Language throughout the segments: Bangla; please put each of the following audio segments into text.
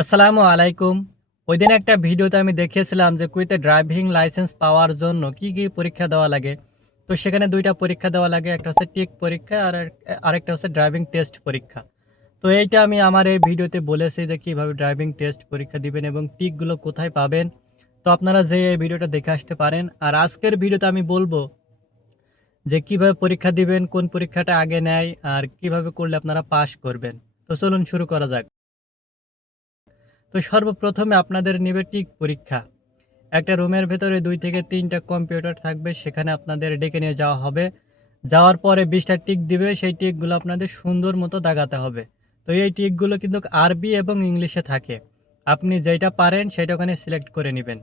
আসসালামু আলাইকুম। ওইদিন একটা ভিডিওতে আমি দেখিয়েছিলাম যে কুয়েতে ড্রাইভিং লাইসেন্স পাওয়ার জন্য কি পরীক্ষা দেওয়া লাগে। তো সেখানে ২ টা পরীক্ষা দেওয়া লাগে। একটা হচ্ছে টিক পরীক্ষা আরেকটা হচ্ছে ড্রাইভিং টেস্ট পরীক্ষা। তো এইটা আমি আমার এই ভিডিওতে বলেছি যে কিভাবে ড্রাইভিং টেস্ট পরীক্ষা দিবেন এবং টিকগুলো কোথায় পাবেন। তো আপনারা যেয়ে এই ভিডিওটা দেখে আসতে পারেন। আর আজকের ভিডিওতে আমি বলব যে কিভাবে পরীক্ষা দিবেন, কোন পরীক্ষাটা আগে নেয় আর কিভাবে করলে আপনারা পাস করবেন। তো চলুন শুরু করা যাক। তো সর্বপ্রথমে আপনাদের নিবে টিক পরীক্ষা। একটা রুমের ভেতরে ২ থেকে ৩ টা কম্পিউটার থাকবে। সেখানে আপনাদের ডেকে নিয়ে যাওয়া হবে। যাওয়ার পরে ২০ টা টিক দিবে। সেই টিকগুলো আপনাদের সুন্দর মতো দাগাতে হবে। তো এই টিকগুলো কিন্তু আরবি এবং ইংলিশে থাকে। আপনি যেইটা পারেন সেটা ওখানে সিলেক্ট করে নিবেন।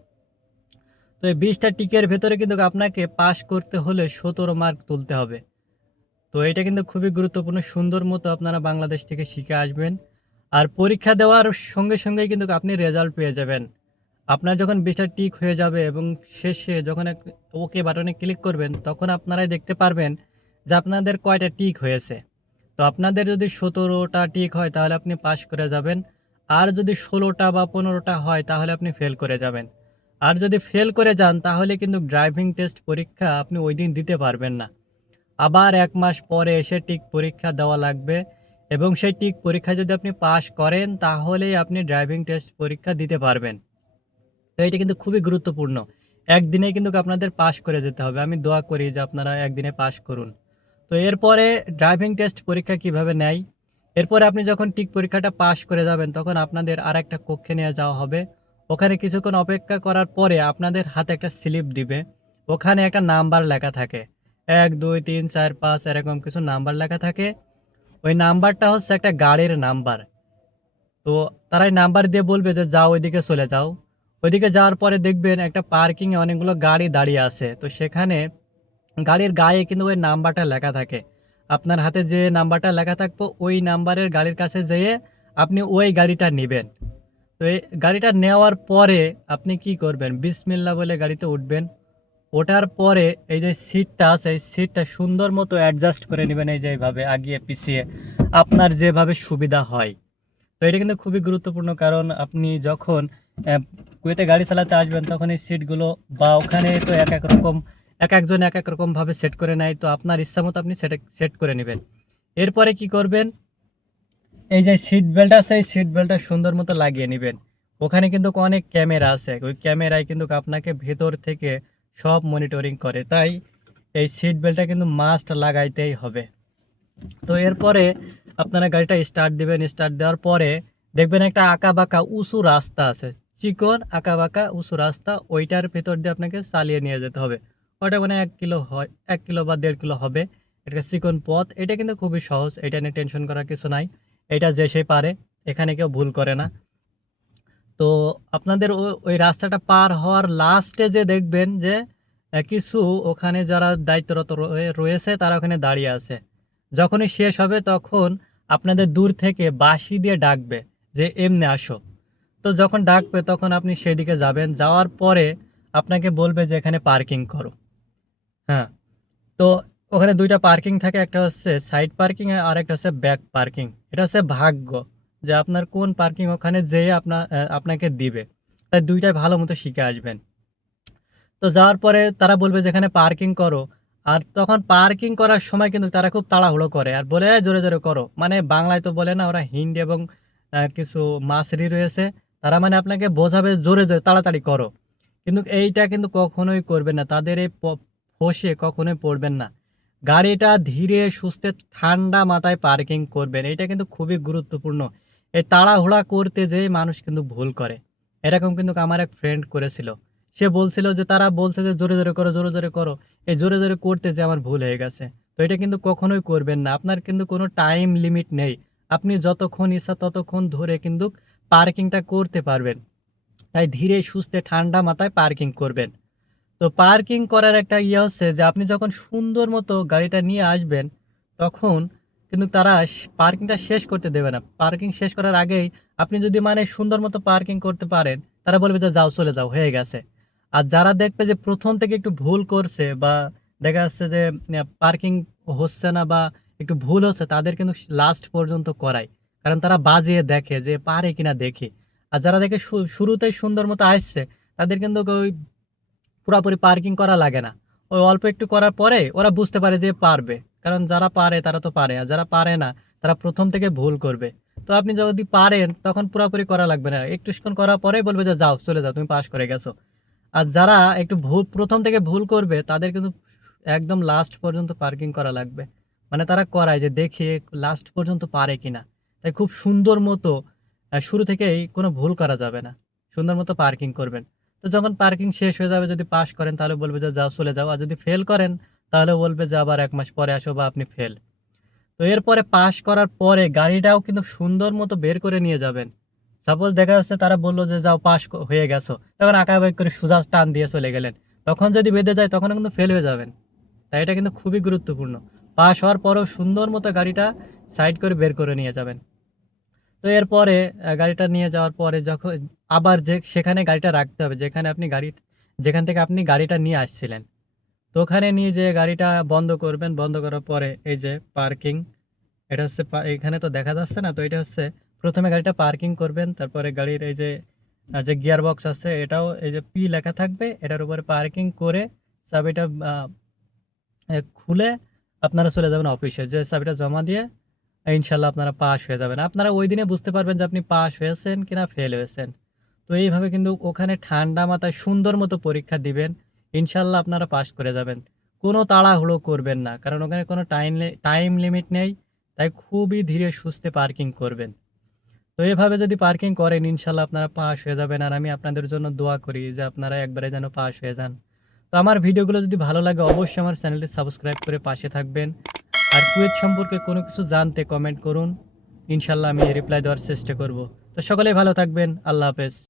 তো এই ২০ টা টিকের ভেতরে কিন্তু আপনাকে পাস করতে হলে ১৭ মার্ক তুলতে হবে। তো এটা কিন্তু খুবই গুরুত্বপূর্ণ। সুন্দর মতো আপনারা বাংলাদেশ থেকে শিখে আসবেন। আর পরীক্ষা দেওয়ার সঙ্গেই কিন্তু আপনি রেজাল্ট পেয়ে যাবেন। আপনার যখন ২০ টা টিক হয়ে যাবে এবং শেষে যখন ওকে বাটনে ক্লিক করবেন, তখন আপনারাই দেখতে পারবেন যে আপনাদের কয়টা টিক হয়েছে। তো আপনাদের যদি ১৭ টা টিক হয় তাহলে আপনি পাস করে যাবেন। আর যদি ১৬ টা বা ১৫ টা হয় তাহলে আপনি ফেল করে যাবেন। আর যদি ফেল করে যান তাহলে কিন্তু ড্রাইভিং টেস্ট পরীক্ষা আপনি ওইদিন দিতে পারবেন না। আবার ১ মাস পরে এসে টিক পরীক্ষা দেওয়া লাগবে এবং সেই টিক পরীক্ষায় যদি আপনি পাস করেন তাহলেই আপনি ড্রাইভিং টেস্ট পরীক্ষা দিতে পারবেন। তো এটা কিন্তু খুবই গুরুত্বপূর্ণ। একদিনেই কিন্তু আপনাদের পাস করে যেতে হবে। আমি দোয়া করি যে আপনারা একদিনে পাস করুন। তো এরপরে ড্রাইভিং টেস্ট পরীক্ষা কিভাবে নেয়? এরপরে আপনি যখন টিক পরীক্ষাটা পাস করে যাবেন তখন আপনাদের আরেকটা কক্ষে নিয়ে যাওয়া হবে। ওখানে কিছুক্ষণ অপেক্ষা করার পরে আপনাদের হাতে একটা স্লিপ দিবে। ওখানে একটা নাম্বার লেখা থাকে। ১, ২, ৩, ৪, ৫ এরকম কিছু নাম্বার লেখা থাকে। ওই নাম্বারটা হচ্ছে একটা গাড়ির নাম্বার। তো তারা এই নাম্বার দিয়ে বলবে যে, "যাও ওইদিকে চলে যাও।" ওইদিকে যাওয়ার পরে দেখবেন একটা পার্কিং এ অনেকগুলো গাড়ি দাঁড়িয়ে আছে। তো সেখানে গাড়ির গায়ে কিন্তু ওই নাম্বারটা লেখা থাকে। আপনার হাতে যে নাম্বারটা লেখা থাকবে ওই নাম্বারের গাড়ির কাছে যেয়ে আপনি ওই গাড়িটা নিবেন। তো এই গাড়িটা নেওয়ার পরে আপনি কি করবেন? বিসমিল্লাহ বলে গাড়িতে উঠবেন। ওঠার পরে এই যে সিটটা আছে, এই সিটটা সুন্দর মতো অ্যাডজাস্ট করে নিবেন এই যে এইভাবে আগিয়ে পিছিয়ে আপনার যেভাবে সুবিধা হয়। তো এটা কিন্তু খুবই গুরুত্বপূর্ণ কারণ আপনি যখন অ্যা কুয়েতে গাড়ি চালাতে আসবেন তখন এই সিটগুলো বা ওখানে তো একেক রকম একেকজন একেক রকমভাবে সেট করে নেয়। তো আপনার ইচ্ছামতো আপনি সেট করে নিবেন। এরপরে কি করবেন? এই যে সিট বেল্ট আছে, এই সিট বেল্টটা সুন্দর মতো লাগিয়ে নিবেন। ওখানে কিন্তু অনেক ক্যামেরা আছে। ওই ক্যামেরায় কিন্তু আপনাকে ভেতর থেকে সব মনিটরিং করে। তাই এই সিট বেল্টটা কিন্তু মাস্ট লাগাইতেই হবে। তো এরপরে আপনারা গাড়িটা স্টার্ট দিবেন। স্টার্ট দেওয়ার পরে দেখবেন একটা আঁকাবাঁকা উঁচু রাস্তা আছে। চিকন আঁকাবাঁকা উঁচু রাস্তা ওইটার ভেতর দিয়ে আপনাকে চালিয়ে নিয়ে যেতে হবে। ওটা মানে ১ কিলো হয় ১ কিলো বা ১.৫ কিলো হবে। এটা চিকন পথ। এটা কিন্তু খুবই সহজ। এটা নিয়ে টেনশন করার কিছু নাই। এটা যে সে পারে। এখানে কেউ ভুল করে না। তো আপনাদের ওই রাস্তাটা পার হওয়ার লাস্টে যে দেখবেন যে কিছু ওখানে যারা দায়িত্বরত রয়েছে তারা ওখানে দাঁড়িয়ে আছে। যখনই শেষ হবে তখন আপনাদের দূর থেকে বাঁশি দিয়ে ডাকবে যে এমনে আসো। তো যখন ডাকবে তখন আপনি সেদিকে যাবেন। যাওয়ার পরে আপনাকে বলবে যে এখানে পার্কিং করো। হ্যাঁ? তো ওখানে ২ টা পার্কিং থাকে। একটা হচ্ছে সাইড পার্কিং আরেকটা হচ্ছে ব্যাক পার্কিং। এটা হচ্ছে ভাগ্য যে আপনার কোন পার্কিং ওখানে যেয়ে আপনাকে দিবে। তাই ২ টাই ভালো মতো শিখে আসবেন। তো যাওয়ার পরে তারা বলবে যে এখানে পার্কিং করো। আর তখন পার্কিং করার সময় কিন্তু তারা খুব তাড়াহুড়ো করে আর বলে, "এই জোরে, জোরে করো।" মানে বাংলায় তো বলে না ওরা হিন্দি এবং কিছু মাঝারি রয়েছে। তারা মানে আপনাকে বোঝাবে জোরে, জোরে তাড়াতাড়ি করো। কিন্তু এইটা কিন্তু কখনোই করবেন না। তাদের এই ফোঁসে কখনোই পড়বেন না। গাড়িটা ধীরে সুস্থে ঠান্ডা মাথায় পার্কিং করবেন। এইটা কিন্তু খুবই গুরুত্বপূর্ণ। এই তাড়াহুড়া করতে যেয়ে মানুষ কিন্তু ভুল করে। এরকম কিন্তু আমার এক ফ্রেন্ড করেছিল। সে বলছিল যে তারা বলছে যে জোরে, জোরে করো, জোরে, জোরে করো। এই জোরে, জোরে করতে যেয়ে আমার ভুল হয়ে গেছে। তো এটা কিন্তু কখনোই করবেন না। আপনার কিন্তু কোনো টাইম লিমিট নেই। আপনি যতক্ষণ ইচ্ছা ততক্ষণ ধরে কিন্তু পার্কিংটা করতে পারবেন। তাই ধীরে সুস্থে ঠান্ডা মাথায় পার্কিং করবেন। তো পার্কিং করার একটা ইয়ে হচ্ছে যে আপনি যখন সুন্দর মতো গাড়িটা নিয়ে আসবেন, তখন কিন্তু তারা পার্কিংটা শেষ করতে দেবে না। পার্কিং শেষ করার আগেই আপনি যদি মানে সুন্দর মতো পার্কিং করতে পারেন, তারা বলবে যে, "যাও চলে যাও, হয়ে গেছে।" আর যারা দেখবে যে ১ম থেকে একটু ভুল করছে বা দেখা যাচ্ছে যে পার্কিং হচ্ছে না বা একটু ভুল হচ্ছে, তাদের কিন্তু লাস্ট পর্যন্ত করায়। কারণ তারা বাজিয়ে দেখে যে পারে কিনা দেখি। আর যারা দেখে শুরুতেই সুন্দর মতো আসছে তাদের কিন্তু ওই পুরাপুরি পার্কিং করা লাগে না। ওই অল্প একটু করার পরে ওরা বুঝতে পারে যে পারবে। কারণ যারা পারে তারা তো পারে। আর যারা পারে না তারা ১ম থেকে ভুল করবে। তো আপনি যদি পারেন তখন পুরাপুরি করা লাগবে না। একটুক্ষণ করার পরেই বলবে যে, "যাও, চলে যাও। তুমি পাস করে গেছো।" আর যারা একটু ১ম থেকে ভুল করবে তাদের কিন্তু একদম লাস্ট পর্যন্ত পার্কিং করা লাগবে। মানে তারা করায় যে দেখে লাস্ট পর্যন্ত পারে কিনা। তাই খুব সুন্দর মতো শুরু থেকেই কোনো ভুল করা যাবে না। সুন্দর মতো পার্কিং করবেন। তো যখন পার্কিং শেষ হয়ে যাবে যদি পাস করেন তাহলে বলবে যে, "যাও, চলে যাও।" আর যদি ফেল করেন তাহলে বলবে যে আবার ১ মাস পরে আসো বা আপনি ফেল। তো এরপরে পাস করার পরে গাড়িটাও কিন্তু সুন্দর মতো বের করে নিয়ে যাবেন। সাপোজ দেখা যাচ্ছে তারা বলল যে, "যাও, পাস হয়ে গেছো।" তখন আঁকাবাঁকা করে সোজা টান দিয়ে চলে গেলেন। তখন যদি বেঁধে যায় তখনও কিন্তু ফেল হয়ে যাবেন। তাই এটা কিন্তু খুবই গুরুত্বপূর্ণ। পাস হওয়ার পরেও সুন্দর মতো গাড়িটা সাইড করে বের করে নিয়ে যাবেন। তো এরপরে গাড়িটা নিয়ে যাওয়ার পরে যখন আবার সেখানে গাড়িটা রাখতে হবে যেখান থেকে আপনি গাড়িটা নিয়ে আসছিলেন। তো ওখানে নিয়ে যেয়ে গাড়িটা বন্ধ করবেন। বন্ধ করার পরে এই যে পার্কিং, এটা হচ্ছে এখানে তো দেখা যাচ্ছে না। তো এটা হচ্ছে ১ম এ গাড়িটা পার্কিং করবেন। তারপরে গাড়ির এই যে যে গিয়ার বক্স আছে এটাও এই যে পি লেখা থাকবে। এটার উপরে পার্কিং করে চাবিটা খুলে আপনারা চলে যাবেন অফিসে। যে চাবিটা জমা দিয়ে ইনশাআল্লাহ আপনারা পাস হয়ে যাবেন। আপনারা ওই দিনে বুঝতে পারবেন যে আপনি পাস হয়েছেন কিনা ফেল হয়েছেন। তো এইভাবে কিন্তু ওখানে ঠান্ডা মাথায় সুন্দর মতো পরীক্ষা দিবেন। ইনশাআল্লাহ আপনারা পাস করে যাবেন। কোনো তাড়াহুড়ো করবেন না। কারণ ওখানে কোনো টাইম লিমিট নেই। তাই খুবই ধীরে সুস্থে পার্কিং করবেন। তো এভাবে যদি পার্কিং করেন ইনশাআল্লাহ আপনারা পাস হয়ে যাবেন। আর আমি আপনাদের জন্য দোয়া করি যে আপনারা একবারে যেন পাস হয়ে যান। তো আমার ভিডিওগুলো যদি ভালো লাগে অবশ্যই আমার চ্যানেলটি সাবস্ক্রাইব করে পাশে থাকবেন। আর কুয়েত সম্পর্কে কোনো কিছু জানতে কমেন্ট করুন। ইনশাআল্লাহ আমি রিপ্লাই দেওয়ার চেষ্টা করব। তো সকলেই ভালো থাকবেন। আল্লাহ হাফেজ।